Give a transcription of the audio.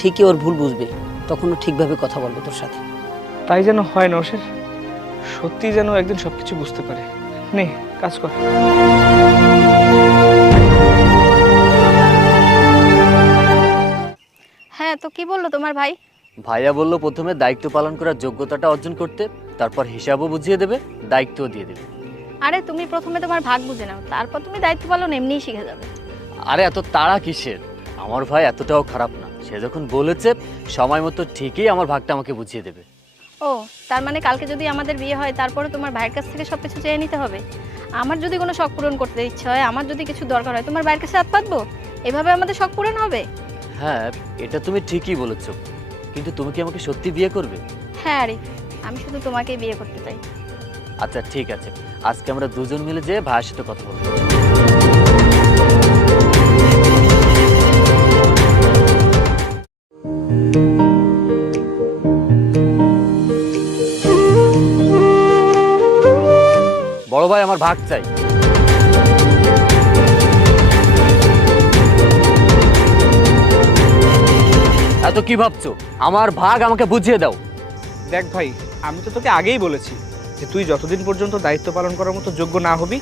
ঠিকই ওর ভুল বুঝবে, তখন ও ঠিকভাবে কথা বলবে তোর সাথে। তাই যেন হয় নওশের, সত্যি যেন একদিন সবকিছু বুঝতে পারে। নে কাজ কর। হ্যাঁ, তো কি বললো তোমার ভাই? ভাইয়া বলল প্রথমে দায়িত্ব পালন করার যোগ্যতাটা অর্জন করতে, তারপর হিসাবও বুঝিয়ে দেবে, দায়িত্বও দিয়ে দেবে। আরে তুমি প্রথমে তোমার ভাগ বুঝে নাও, তারপর তুমি দায়িত্ব পালন এমনিই শিখে যাবে। আরে এত তাড়া কিসের? আমার ভাই এতটাও খারাপ না, সে যখন বলেছে সময় মতো ঠিকই আমার ভাগটা আমাকে বুঝিয়ে দেবে। ও, তার মানে কালকে যদি আমাদের বিয়ে হয় তারপরে তোমার ভাইয়ের কাছ থেকে সবকিছু চেয়ে নিতে হবে? আমার যদি কোনো শখ পূরণ করতে ইচ্ছে হয়, আমার যদি কিছু দরকার হয়, তোমার ভাইয়ের কাছে হাত পাতবো? এভাবে আমাদের শখ পূরণ হবে? হ্যাঁ, এটা তুমি ঠিকই বলেছো, কিন্তু তুমি কি আমাকে সত্যি বিয়ে করবে? হ্যাঁ আরিফ, আমি শুধু তোমাকেই বিয়ে করতে চাই। আচ্ছা ঠিক আছে, আজকে আমরা দুজন মিলে যেয়ে ভাইয়ের সাথে কথা বলবো। বড় ভাই, আমার ভাগ চাই। এত কি ভাবছো? আমার ভাগ আমাকে বুঝিয়ে দাও। দেখ ভাই, আমি তো তোকে আগেই বলেছি যে তুই যতদিন পর্যন্ত দায়িত্ব পালন করার মতো যোগ্য না হবি